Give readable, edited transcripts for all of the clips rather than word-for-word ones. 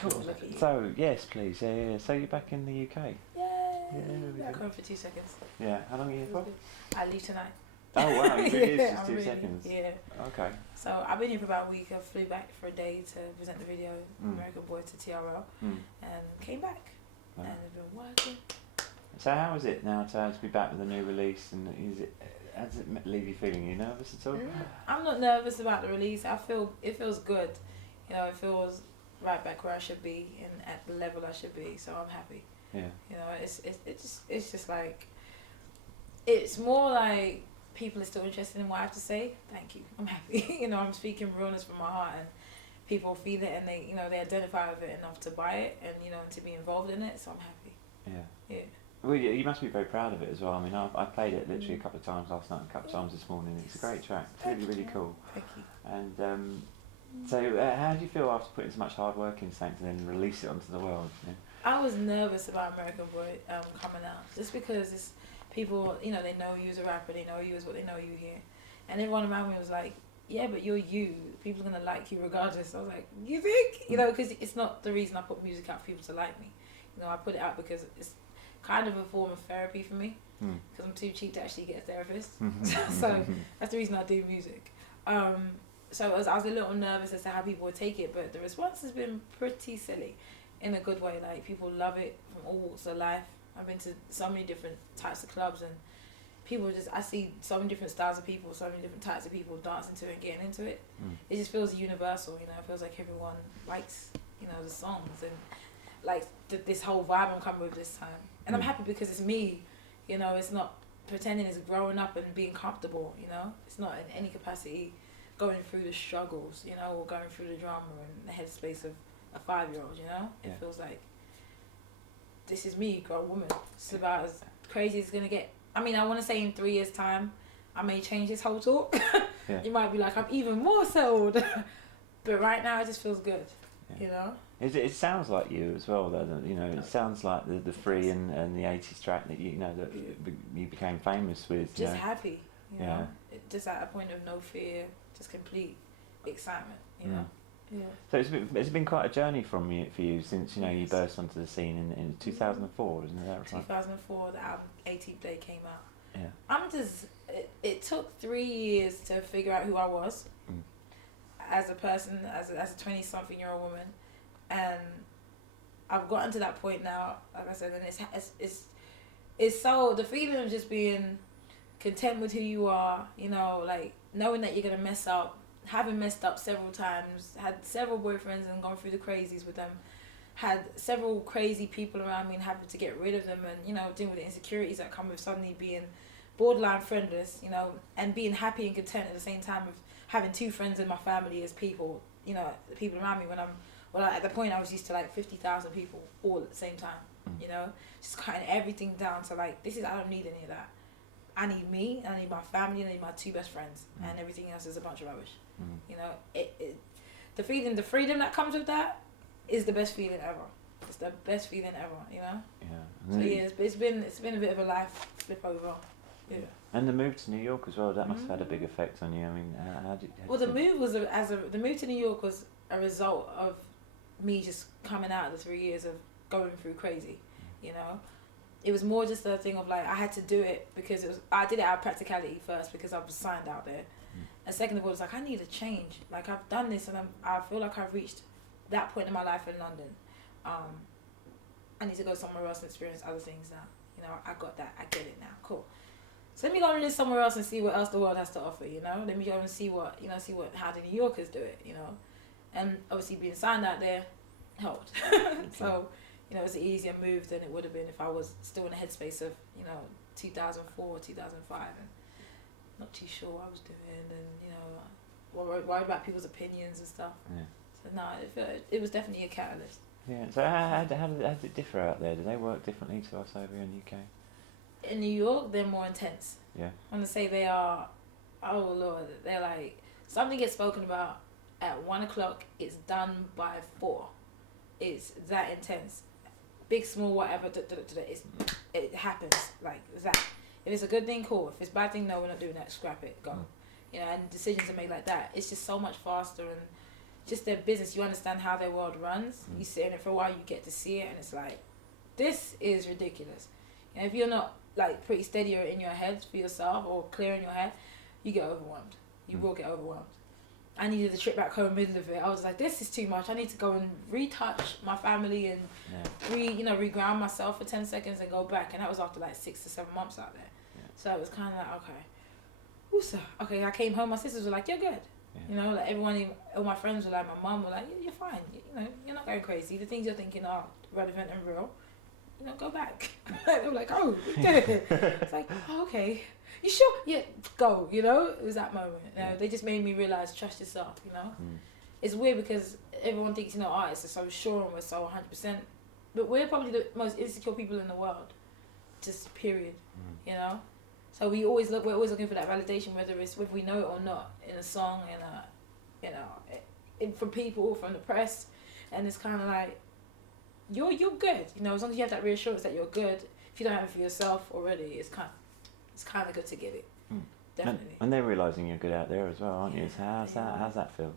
Cool, look at you. So, yes, please. Yeah. So you're back in the UK? Yay! Back home for 2 seconds. Yeah. How long are you here for? I leave tonight. Oh, wow. You really is Yeah, just I'm 2 really- seconds? Yeah. Okay. So I've been here for about a week. I flew back for a day to present the video, American Boy, to TRL, and came back. Wow. And I've been working. So how is it now to be back with a new release? And how does it leave you feeling? Are you nervous at all? I'm not nervous about the release. It feels good. You know, it feels right back where I should be and at the level I should be. So I'm happy. Yeah. You know, it's just like, it's more like people are still interested in what I have to say. Thank you. I'm happy. You know, I'm speaking realness from my heart, and people feel it, and they identify with it enough to buy it, and to be involved in it. So I'm happy. Yeah. Yeah. Well, you must be very proud of it as well. I mean, I played it literally a couple of times last night, and a couple of times this morning. It's a great track. It's really cool. Thank you. And so, how do you feel after putting so much hard work into something and then release it onto the world? You know? I was nervous about American Boy coming out, just because it's people, they know you as a rapper, they know you as what they know you here, and everyone around me was like, yeah, but you're you. People are gonna like you regardless. I was like, you think? Because it's not the reason I put music out for people to like me. I put it out because it's kind of a form of therapy for me, because I'm too cheap to actually get a therapist. So that's the reason I do music. So I was a little nervous as to how people would take it, but the response has been pretty silly, in a good way. Like, people love it from all walks of life. I've been to so many different types of clubs, and I see so many different styles of people, so many different types of people dancing to it and getting into it. It just feels universal, it feels like everyone likes, the songs, and like this whole vibe I'm coming with this time. And I'm happy because it's me, it's not pretending, it's growing up and being comfortable, it's not in any capacity going through the struggles, or going through the drama and the headspace of a 5-year-old, It feels like this is me, grown woman. It's about as crazy as it's gonna get. I mean, I want to say in 3 years' time, I may change this whole talk. Yeah. You might be like, I'm even more settled. But right now, it just feels good, It sounds like you as well, though. It sounds like the Free and the 80s track that you became famous with. Just happy, Yeah. Just at a point of no fear, just complete excitement, Yeah. So it's been quite a journey for you since you burst onto the scene in 2004, isn't that right? 2004, the album 18th Day came out. Yeah. It took 3 years to figure out who I was as a person, as a 20-something-year-old woman, and I've gotten to that point now. Like I said, and it's so, the feeling of just being content with who you are, like knowing that you're gonna mess up. Having messed up several times, had several boyfriends and gone through the crazies with them, had several crazy people around me and having to get rid of them, and dealing with the insecurities that come with suddenly being borderline friendless, and being happy and content at the same time of having 2 friends in my family as people, the people around me at the point I was used to like 50,000 people all at the same time, just cutting everything down to like, I don't need any of that. I need me, I need my family, I need my 2 best friends, and everything else is a bunch of rubbish. The freedom that comes with that is the best feeling ever. It's the best feeling ever, Yeah. So yeah, it's been a bit of a life flip over. Yeah. And the move to New York as well, that must have had a big effect on you. I mean, how did the move to New York was a result of me just coming out of the 3 years of going through crazy, It was more just a thing of like, I had to do it because I did it out of practicality first because I was signed out there. And second of all, it's like, I need a change. Like, I've done this and I feel like I've reached that point in my life in London. I need to go somewhere else and experience other things now. I got that. I get it now. Cool. So let me go and live somewhere else and see what else the world has to offer, Let me go and see how the New Yorkers do it, And obviously being signed out there helped. So, it's an easier move than it would have been if I was still in the headspace of, 2004, 2005, and not too sure what I was doing, and, worried about people's opinions and stuff. Yeah. So, no, it was definitely a catalyst. Yeah, so how did it differ out there? Do they work differently to us over here in the UK? In New York, they're more intense. Yeah. I want to say they are, oh Lord, they're like, something gets spoken about at 1 o'clock, it's done by 4. It's that intense. Big, small, whatever, it happens like that. If it's a good thing, cool. If it's a bad thing, no, we're not doing that. Scrap it, go. And decisions are made like that. It's just so much faster, and just their business. You understand how their world runs. You sit in it for a while, you get to see it, and it's like, this is ridiculous. And if you're not like pretty steady or in your head for yourself or clear in your head, you get overwhelmed. You will get overwhelmed. I needed a trip back home middle of it. I was like, this is too much. I need to go and retouch my family and reground myself for 10 seconds and go back. And that was after like 6 to 7 months out there. Yeah. So it was kind of like, okay, I came home. My sisters were like, you're good. Yeah. You know, like everyone, all my friends were like, my mum were like, you're fine. You know, you're not going crazy. The things you're thinking are relevant and real. You know, go back. They were like, oh, we did it. It's like, oh, okay. You sure? Yeah, go, you know? It was that moment. You know? They just made me realise, trust yourself, you know? It's weird because everyone thinks, you know, artists are so sure and we're so 100%. But we're probably the most insecure people in the world. Just period, you know? So we're always looking for that validation, whether we know it or not, in a song, from people, from the press. And it's kind of like, you're good, you know, as long as you have that reassurance that you're good. If you don't have it for yourself already, it's kind of good to get it. Definitely. And they're realising you're good out there as well, aren't you? So how's that feel?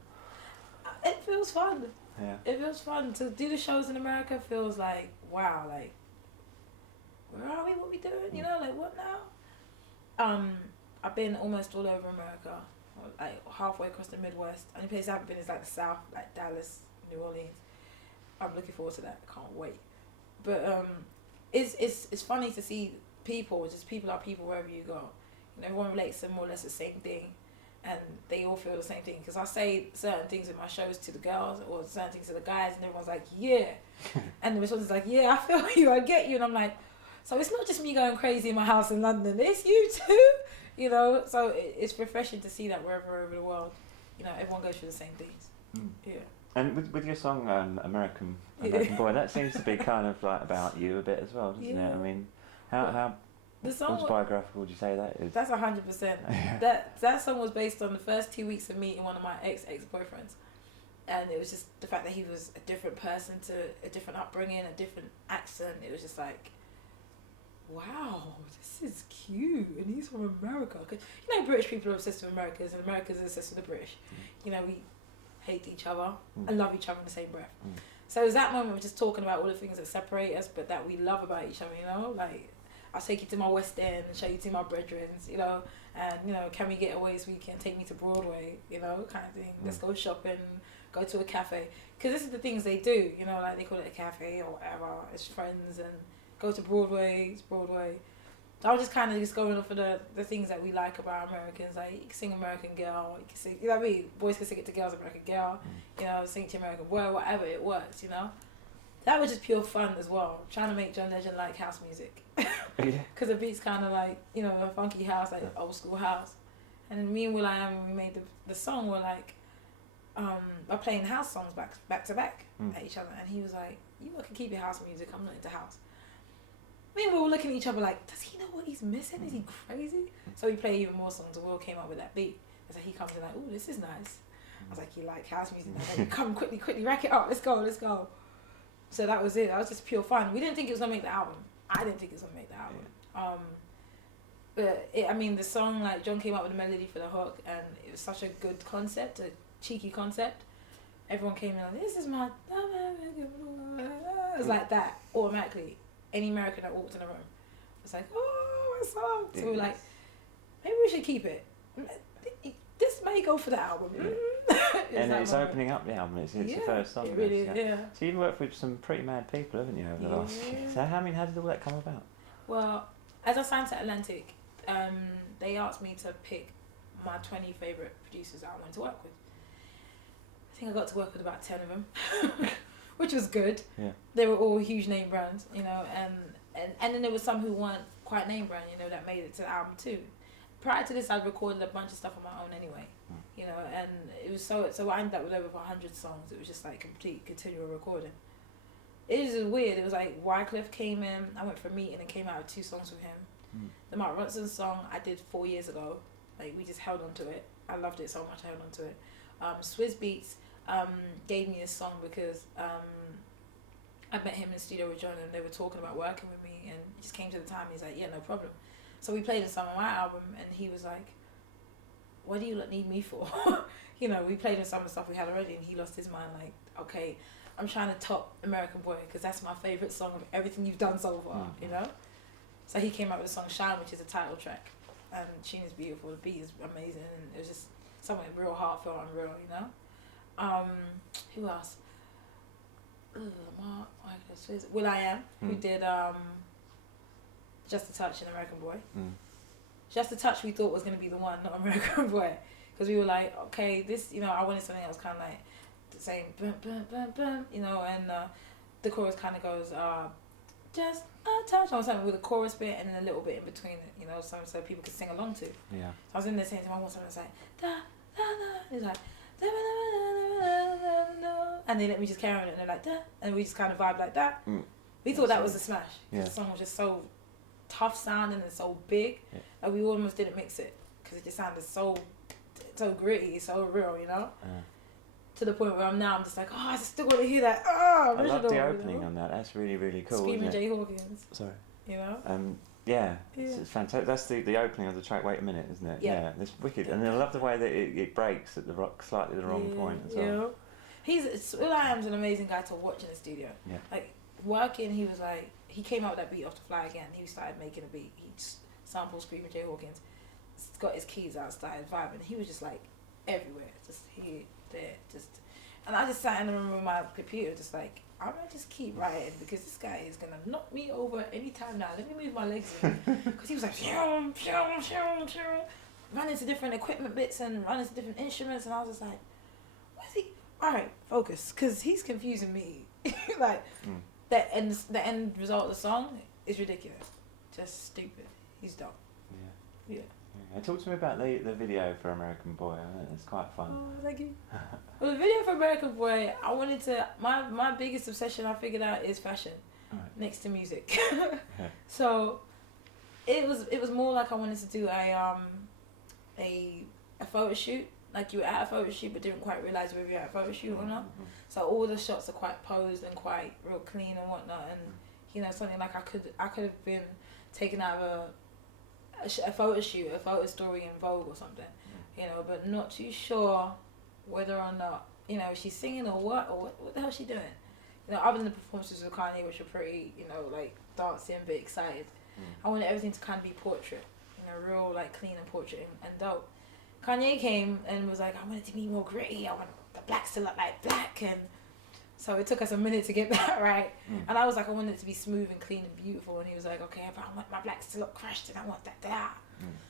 It feels fun. Yeah. It feels fun to do the shows in America. Feels like, wow, like, where are we? What we doing? You know, like, what now? I've been almost all over America, like halfway across the Midwest. Only place I haven't been is like the South, like Dallas, New Orleans. I'm looking forward to that. I can't wait. But it's funny to see people. Just people are people wherever you go. You know, everyone relates to more or less the same thing, and they all feel the same thing. Because I say certain things in my shows to the girls or certain things to the guys, and everyone's like, yeah. And the response is like, yeah, I feel you, I get you. And I'm like, so it's not just me going crazy in my house in London, it's you too. You know, so it's refreshing to see that wherever over the world, you know, everyone goes through the same things. Yeah. And with your song American Boy, that seems to be kind of like about you a bit as well, doesn't it? I mean, how the song autobiographical would you say that is? That's 100%. That song was based on the first 2 weeks of meeting one of my ex-boyfriends. And it was just the fact that he was a different person, to a different upbringing, a different accent. It was just like, wow, this is cute, and he's from America. 'Cause, you know, British people are obsessed with Americans, and Americans are obsessed with the British. You know, we hate each other and love each other in the same breath. So it was that moment of just talking about all the things that separate us, but that we love about each other, you know? Like, I'll take you to my West End and show you to my brethrens, you know? And, you know, can we get away this weekend? Take me to Broadway, you know, kind of thing. Let's go shopping, go to a cafe. Because this is the things they do, you know, like they call it a cafe or whatever. It's friends, and go to Broadway, it's Broadway. So I was just kind of just going off of the things that we like about Americans. Like, you can sing American Girl, you can sing, you know what I mean? Boys can sing it to girls, American Girl, you know, sing it to American Boy, whatever, it works, you know? That was just pure fun as well. Trying to make John Legend like house music. Because the beat's kind of like, you know, a funky house, like old school house. And then me and will.i.am, when we made the song, were like, we're playing house songs back to back at each other. And he was like, you can keep your house music, I'm not into house. I mean, we were looking at each other like, does he know what he's missing? Is he crazy? So we played even more songs, and Will came up with that beat. So he comes in like, oh, this is nice. I was like, you like house music? I was like, come quickly, rack it up, let's go. So that was it. That was just pure fun. We didn't think it was gonna make the album. I didn't think it was gonna make the album. But the song, like, John came up with the melody for the hook, and it was such a good concept, a cheeky concept. Everyone came in like, this is my... It was like that, automatically. Any American that walked in the room was like, oh, my song. So we were like, maybe we should keep it. This may go for the album. And it's opening up the album. It's the first song. It really is, yeah. So you've worked with some pretty mad people, haven't you, over the last year? So how did all that come about? Well, as I signed to Atlantic, they asked me to pick my 20 favourite producers that I wanted to work with. I think I got to work with about 10 of them, which was good. Yeah. They were all huge name brands, you know, and then there was some who weren't quite name brand, you know, that made it to the album too. Prior to this, I'd recorded a bunch of stuff on my own anyway, you know, and it was so I ended up with over 100 songs. It was just like complete continual recording. It was just weird. It was like Wyclef came in, I went for a meeting and came out with 2 songs with him. The Mark Ronson song I did 4 years ago. Like, we just held on to it. I loved it so much, I held on to it. Swizz Beatz gave me a song because I met him in the studio with John, and they were talking about working with me, and it just came to the time, he's like, yeah, no problem. So we played a song on my album, and he was like, what do you need me for? You know, we played him some of the stuff we had already, and he lost his mind. Like, okay, I'm trying to top American Boy because that's my favorite song of everything you've done so far. You know, so he came out with the song "Shine," which is a title track, and the tune is beautiful. The beat is amazing, and it was just something real heartfelt and real. You know, who else? Will I Am, who did Just a Touch in American Boy. Just a Touch we thought was going to be the one, not American Boy, because we were like, okay, this, you know, I wanted something that was kind of like the same, bum, bum, bum, bum, you know, and the chorus kind of goes, just a touch, or something with a chorus bit and then a little bit in between it, you know, something so people could sing along to. Yeah. So I was in there saying to him, I want something that's like, da, da, da, and he's like, da, da, da, da, da, da, and they let me just carry on it, and they're like, da, and we just kind of vibe like that. We thought that was a smash. Yeah. The song was just so tough sounding and so big that we almost didn't mix it because it just sounded so gritty, so real, you know. To the point where I'm just like, oh, I still want to hear that. Oh, I love the opening, you know? on that. That's really, really cool. Screaming Jay Hawkins. Sorry. You know. Yeah, it's fantastic. That's the opening of the track. Wait a minute, isn't it? Yeah, it's wicked, and I love the way that it breaks at slightly the wrong point as well. Will I Am's an amazing guy to watch in the studio. Yeah. Like working, he was like, he came out with that beat off the fly again. He started making a beat. He sampled Screaming Jay Hawkins, got his keys out, started vibing. He was just like everywhere, just here, there, just. And I just sat in the room with my computer, just like, I'm gonna just keep writing because this guy is gonna knock me over anytime now. Let me move my legs in, because he was like, running to different equipment bits and running to different instruments, and I was just like, what is he? All right, focus, because he's confusing me. Like the end result of the song is ridiculous, just stupid. He's dumb. Yeah. Talk to me about the video for American Boy. It's quite fun. Oh, thank you. Well, the video for American Boy, I wanted to. My biggest obsession I figured out is fashion, next to music. So, it was more like I wanted to do a photo shoot. Like you were at a photo shoot but didn't quite realise whether you were at a photo shoot or not. So all the shots are quite posed and quite real clean and whatnot. And you know, something like I could have been taken out of a photo shoot, a photo story in Vogue or something, you know, but not too sure whether or not, you know, she's singing or what the hell is she doing? You know, other than the performances of Kanye, which were pretty, you know, like dancing, but excited. I wanted everything to kind of be portrait, you know, real like clean and portrait and dope. Kanye came and was like, I want it to be more gritty, I want the blacks to look like black, and so it took us a minute to get that right. And I was like, I want it to be smooth and clean and beautiful. And he was like, okay, if I want my blacks to look crushed, and I want that.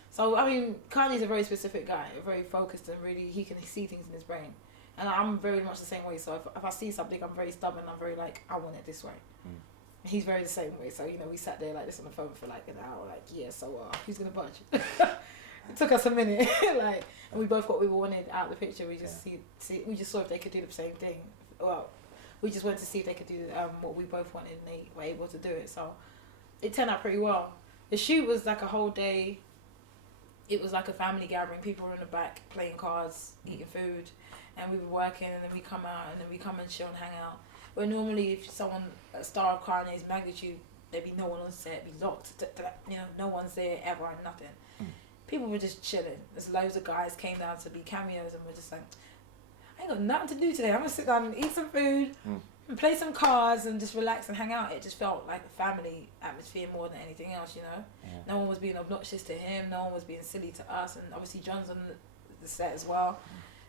So, I mean, Kanye's a very specific guy, very focused, and really, he can see things in his brain. And I'm very much the same way. So if I see something, I'm very stubborn. I'm very like, I want it this way. He's very the same way. So, you know, we sat there like this on the phone for like an hour, like, yeah, so who's going to budge? It took us a minute, like, and we both got what we wanted out of the picture. We just we just saw if they could do the same thing. Well, we just went to see if they could do what we both wanted, and they were able to do it. So it turned out pretty well. The shoot was like a whole day. It was like a family gathering. People were in the back playing cards, eating food, and we were working, and then we come out, and then we come and chill and hang out. Where normally if someone, a star of Kanye's magnitude, there'd be no one on set, be locked, you know, no one's there ever and nothing. People were just chilling. There's loads of guys came down to be cameos, and we're just like, I ain't got nothing to do today. I'm gonna sit down and eat some food and play some cards and just relax and hang out. It just felt like a family atmosphere more than anything else, you know. No one was being obnoxious to him. No one was being silly to us. And obviously John's on the set as well.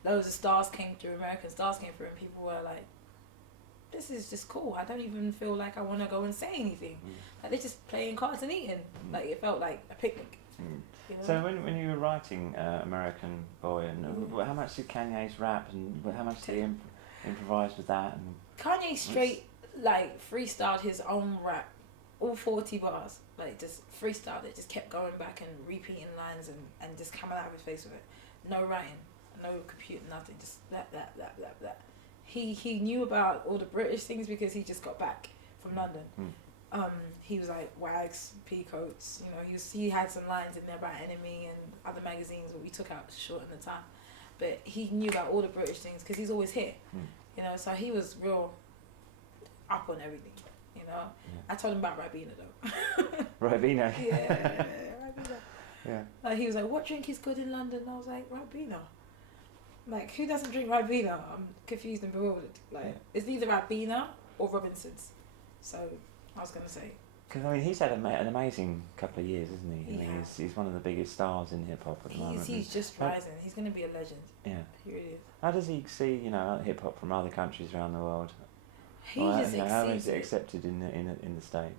Loads of stars came through, American stars came through, and people were like, this is just cool. I don't even feel like I want to go and say anything. Like, they're just playing cards and eating. Like, it felt like a picnic. You know? So when you were writing American Boy, and how much did Kanye's rap, and how much did he improvise with that? And Kanye straight like freestyled his own rap, all 40 bars, like just freestyled it, just kept going back and repeating lines and just coming out of his face with it. No writing, no computer, nothing, just that. He knew about all the British things because he just got back from London. He was like Wags, Peacoats, you know, he had some lines in there about Enemy and other magazines that we took out short in the time. But he knew about all the British things because he's always here, you know, so he was real up on everything, you know. I told him about Ribena though. Ribena? Yeah, Ribena. Yeah. Like he was like, what drink is good in London? And I was like, Ribena. Like, who doesn't drink Ribena? I'm confused and bewildered. Like, it's either Ribena or Robinson's. So, I was going to say. Because, I mean, he's had an amazing couple of years, isn't he? I mean, has. he's one of the biggest stars in hip-hop at the moment. He's just rising. He's going to be a legend. Yeah. He really is. How does he see, hip-hop from other countries around the world? How is it accepted in the States?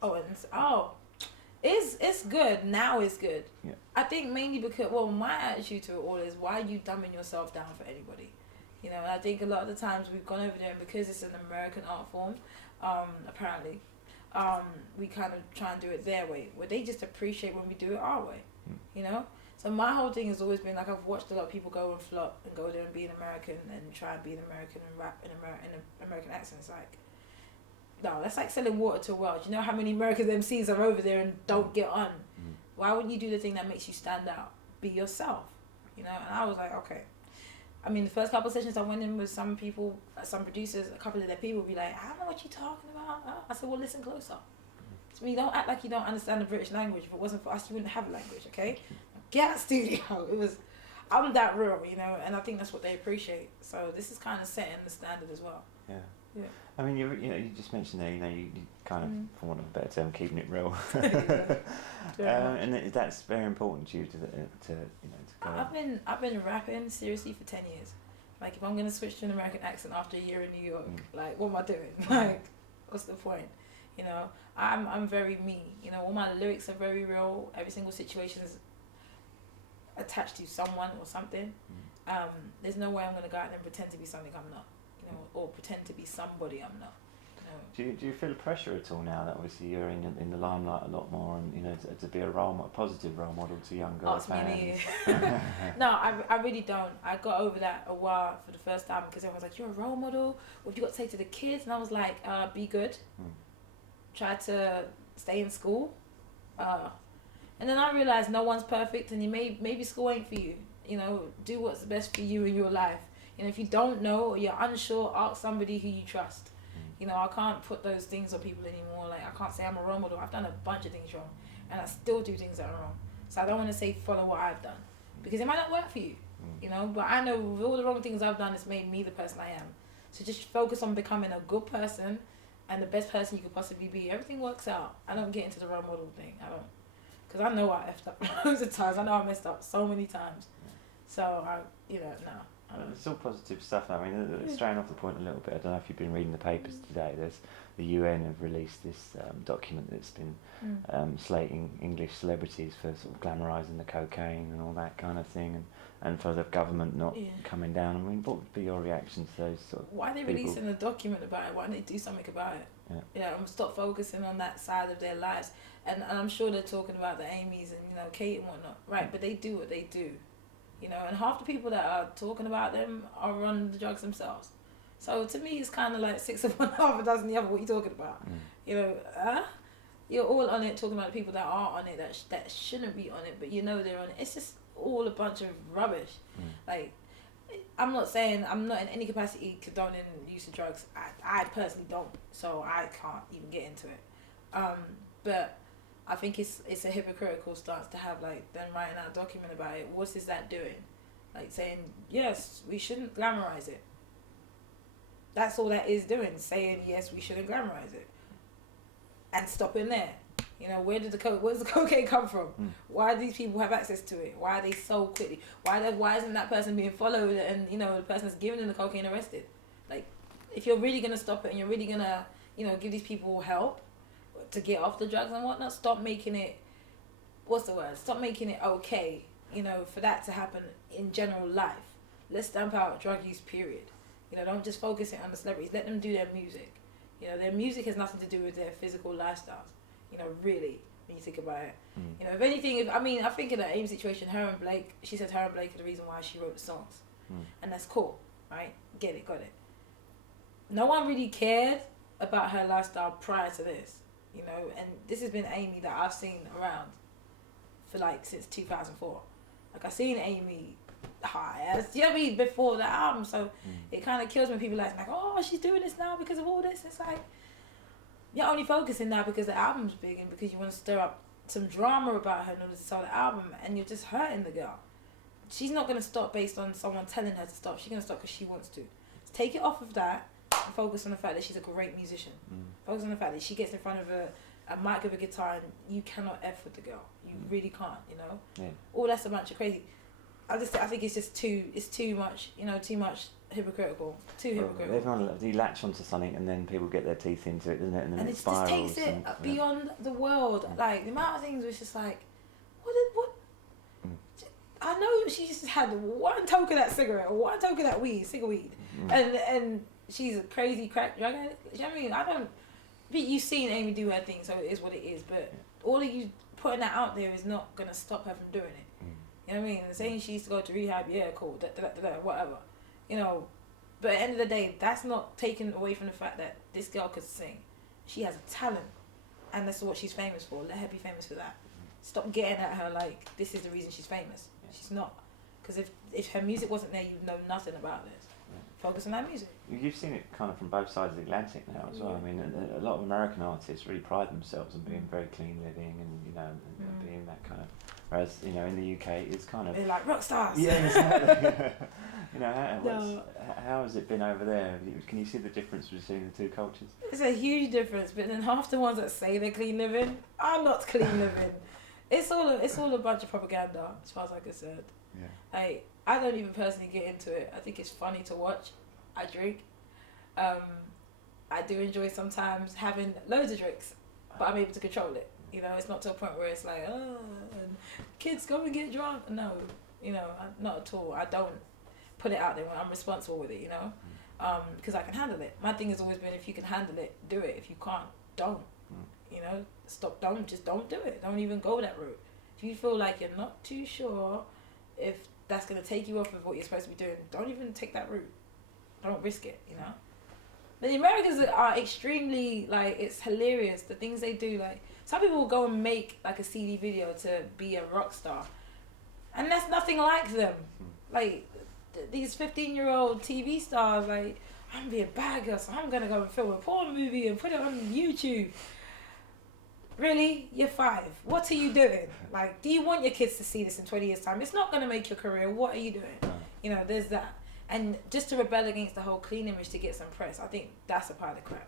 It's good. Now it's good. Yeah. I think mainly because, my attitude to it all is, why are you dumbing yourself down for anybody? And I think a lot of the times we've gone over there, and because it's an American art form, apparently, we kind of try and do it their way, where they just appreciate when we do it our way, So my whole thing has always been, like, I've watched a lot of people go and flop and go there and be an American and try and be an American and rap in an American accent. It's like, no, that's like selling water to a well. Do you know how many American MCs are over there and don't get on? Why wouldn't you do the thing that makes you stand out? Be yourself, And I was like, okay. I mean, the first couple of sessions I went in with some people, some producers, a couple of their people would be like, I don't know what you're talking about. I said, well, listen closer. To me, don't act like you don't understand the British language. If it wasn't for us, you wouldn't have a language, okay? Get out studio. I'm that real, and I think that's what they appreciate. So this is kind of setting the standard as well. Yeah. Yeah. I mean, you just mentioned there, you kind of, for want of a better term, keeping it real. And that's very important to you to go. I've been rapping seriously for 10 years. Like, if I'm gonna switch to an American accent after a year in New York, like, what am I doing? Like, what's the point? I'm very me. All my lyrics are very real. Every single situation is attached to someone or something. There's no way I'm gonna go out and pretend to be something I'm not. Or pretend to be somebody I'm not. Do you feel pressure at all now that obviously you're in the limelight a lot more, and to be a positive role model to younger fans? No, I really don't. I got over that a while for the first time, because everyone was like, "You're a role model. What have you got to say to the kids?" And I was like, "Be good. Try to stay in school." And then I realized no one's perfect, and maybe school ain't for you. Do what's best for you in your life. If you don't know or you're unsure, ask somebody who you trust. I can't put those things on people anymore. Like, I can't say I'm a role model. I've done a bunch of things wrong, and I still do things that are wrong. So I don't want to say follow what I've done, because it might not work for you. But I know with all the wrong things I've done, it's made me the person I am. So just focus on becoming a good person and the best person you could possibly be. Everything works out. I don't get into the role model thing. I don't, because I know I effed up loads of times. I know I messed up so many times. So no. It's all positive stuff. I mean, straying off the point a little bit, I don't know if you've been reading the papers today. There's the UN have released this document that's been slating English celebrities for sort of glamorising the cocaine and all that kind of thing, and for the government not coming down. I mean, what would be your reaction to those sort of Why are they people? releasing a document about it? Why don't they do something about it? And stop focusing on that side of their lives. And I'm sure they're talking about the Amy's and Kate and whatnot, right? But they do what they do. And half the people that are talking about them are on the drugs themselves. So to me, it's kind of like 6 of one, half a dozen the other. What are you talking about? You're all on it, talking about the people that are on it, that shouldn't be on it, but they're on it. It's just all a bunch of rubbish. Like, I'm not saying, I'm not in any capacity condoning use of drugs. I personally don't, so I can't even get into it. But I think it's a hypocritical stance to have, like, them writing out a document about it. What is that doing? Like, saying, yes, we shouldn't glamorize it. That's all that is doing, saying, yes, we shouldn't glamorize it. And stopping there. Where does the cocaine come from? Why do these people have access to it? Why are they so quickly? Why isn't that person being followed and, the person that's giving them the cocaine arrested? Like, if you're really going to stop it and you're really going to, give these people help to get off the drugs and whatnot, stop making it, stop making it okay, for that to happen in general life. Let's stamp out drug use, period. Don't just focus it on the celebrities. Let them do their music. Their music has nothing to do with their physical lifestyles, really, when you think about it. If anything, I think in the AIM situation, she said her and Blake are the reason why she wrote the songs. And that's cool, right? Get it, got it. No one really cared about her lifestyle prior to this. And this has been Amy that I've seen around for, like, since 2004. Like, I've seen Amy high, before the album. So it kind of kills when people like, oh, she's doing this now because of all this. It's like, you're only focusing now because the album's big and because you want to stir up some drama about her in order to sell the album, and you're just hurting the girl. She's not going to stop based on someone telling her to stop. She's going to stop because she wants to. So take it off of that and focus on the fact that she's a great musician. Focus on the fact that she gets in front of a mic with a guitar and you cannot F with the girl. You really can't, you know? Yeah. All that's a bunch of crazy. I think it's just too much, you know, too much hypocritical. Hypocritical. Everyone, you latch onto something and then people get their teeth into it, doesn't it? And then it spirals. And it just takes it beyond the world. Like, the amount of things was just like, what? I know she just had one toke of that cigarette, or one toke of that weed, and she's a crazy crack drug addict. You know what I mean? I don't. But you've seen Amy do her thing, so it is what it is. But all of you putting that out there is not gonna stop her from doing it. You know what I mean? And saying she used to go to rehab, yeah, cool, whatever. You know, but at the end of the day, that's not taken away from the fact that this girl could sing. She has a talent, and that's what she's famous for. Let her be famous for that. Stop getting at her like this is the reason she's famous. She's not. Because if her music wasn't there, you'd know nothing about this. Focus on that music. You've seen it kind of from both sides of the Atlantic now as well. I mean, a lot of American artists really pride themselves on being very clean living and, you know, and being that kind of... Whereas, you know, in the UK, it's kind of... They're like rock stars. Yeah, exactly. You know, how has it been over there? Can you see the difference between the two cultures? It's a huge difference, but then half the ones that say they're clean living are not clean living. It's all a bunch of propaganda, as far as I'm concerned. Yeah. Like, I don't even personally get into it. I think it's funny to watch. I drink. I do enjoy sometimes having loads of drinks, but I'm able to control it. You know, it's not to a point where it's like, oh, and kids go and get drunk. No, you know, not at all. I don't put it out there when I'm responsible with it, you know, because I can handle it. My thing has always been, if you can handle it, do it. If you can't, don't. You know, just don't do it. Don't even go that route. If you feel like you're not too sure if that's going to take you off of what you're supposed to be doing, don't even take that route. Don't risk it, you know. But the Americans are extremely, like, it's hilarious, the things they do. Like, some people will go and make, like, a CD video to be a rock star. And that's nothing like them. Like, these 15-year-old TV stars, like, I'm going to be a bad girl, so I'm going to go and film a porn movie and put it on YouTube. Really? You're 5. What are you doing? Like, do you want your kids to see this in 20 years' time? It's not going to make your career. What are you doing? You know, there's that. And just to rebel against the whole clean image to get some press, I think that's a pile of crap.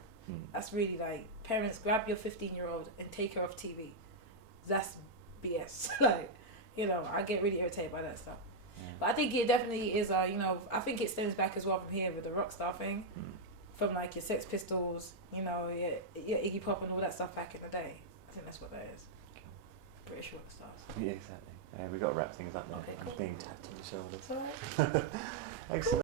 That's really like, parents, grab your 15-year-old and take her off TV. That's BS. Like, you know, I get really irritated by that stuff. But I think it definitely is, you know, I think it stems back as well from here with the rock star thing. From like your Sex Pistols, you know, your Iggy Pop and all that stuff back in the day. I think that's what that is. British rock stars. Yeah, exactly. We've got to wrap things up now. Okay, I'm cool. being tapped on the shoulder. It's alright. Excellent.